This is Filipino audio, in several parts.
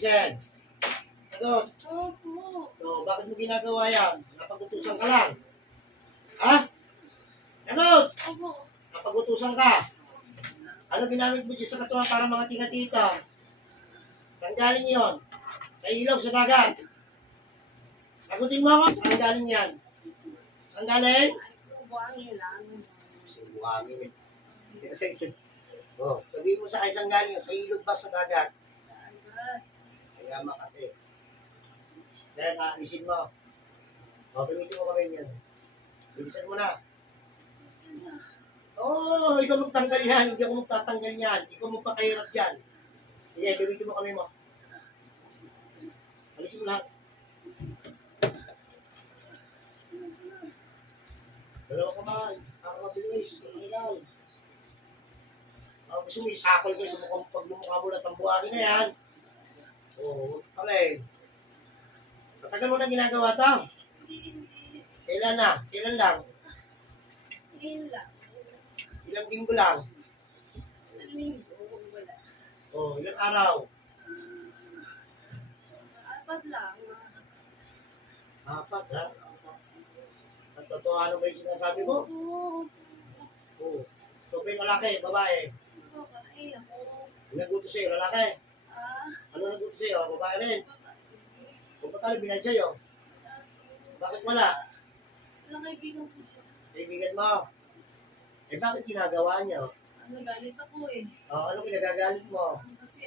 Giselle. Sagot. Opo. So, bakit mo ginagawa yan? Napagutusan ka lang. Ha? Sagot. Opo. Napagutusan ka. Ano ginamit mo dyan sa katawan para mga tinga-tita? Saan galing yun? Sa ilog, sa dagat. Sagutin mo ako. Saan galing yan? Saan galing? Buwangin lang. Buhangin eh. Oh, sabihin mo sa isang galing, sa ilog ba sa dagat? Kaya Makati. Kaya naalisin mo. O, gamitin mo kami yan. Bilisan mo na. Oo, ikaw magtanggal yan. Hindi ako magtatanggal yan. Ikaw magpakahirap yan. Sige, gamitin mo kami mo. Alisin mo lahat. Dalawa ka ba? Ako mabilis. Ilaw. Gusto mo isakal kayo sa mukhang pagmumukha mo na tambuhagi na yan. Oo, kami. Matagal mo na ginagawa ito? Kailan na? Kailan lang? Ngayon lang. Ilang linggo lang? Linggo. Wala. Oo, ilang araw? 4 lang. 4, ha? At totoo ano ba yung sinasabi mo? Oo. Oo. Tupin lalaki, babae. Babae ako. Nagutos sa'yo, lalaki. Ano nagutos sa'yo? Babae rin. Kung ba't ano binayad sa'yo? Bakit wala? Walang kaibigan ko siya. Kaibigan mo. Eh bakit ginagawa niya? Nagalit ako eh. Ano kinagagalit mo? Kasi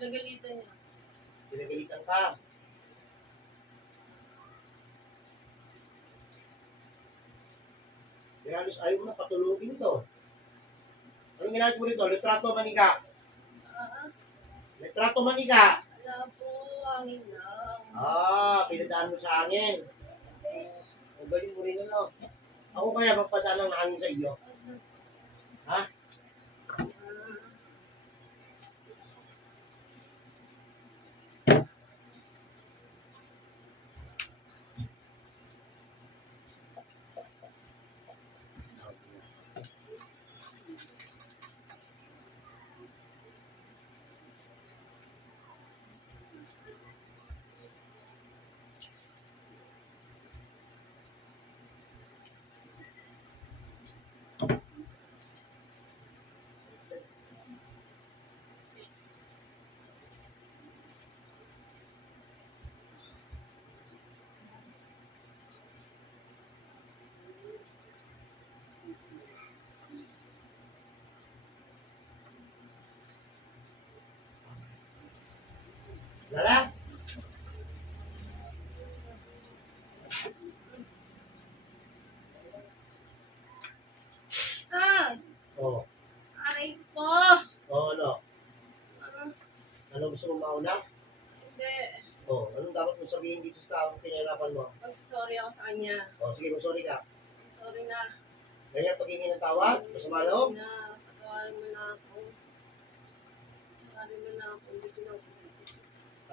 nagalitan niya. Pinagalitan ka. Kaya halos ayaw mo na patulugin ito. Anong ginagawa mo rito? Litrato manika. Litrato manika. Wala po. Hangin lang. Pinadaan mo sa hangin. Ang galing mo rin ano. Ako kaya magpadaan ng hangin sa iyo. Ha? Lala? Oo. Aray ko. Ano? Ano gusto mo mauna? Hindi. Anong dapat mo sabihin dito sa taong pinahirapan mo? Magsasorry ako sa kanya. Sige, mag-sorry ka. Sorry na. Ganyan paghingi ng tawad? Masama loob? Sorry na. Patawarin mo na ako. Patawarin mo na ako. Hindi ko na ako.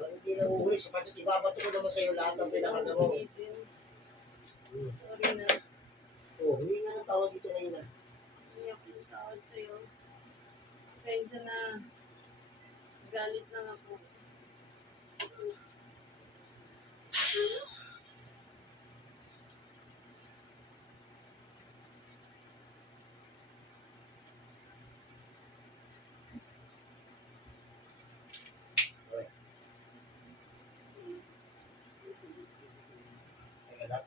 Alam hindi na uuwi. Sapatit ibabato ko naman sa'yo lahat ng pinakanda mo. Sorry na. Hindi nga ng tawad dito ngayon na. Hindi ako ng tawad sa'yo. Pasensya na. Galit lang ako. Teka lang.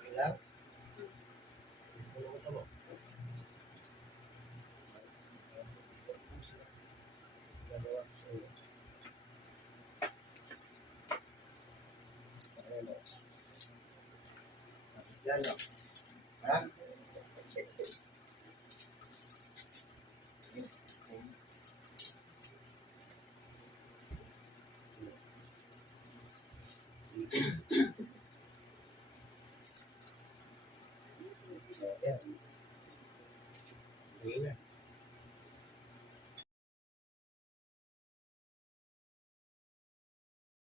Teka lang. Ano ko tamo? Gagawa ko sa'yo. Ayan o. Yan o. Ha?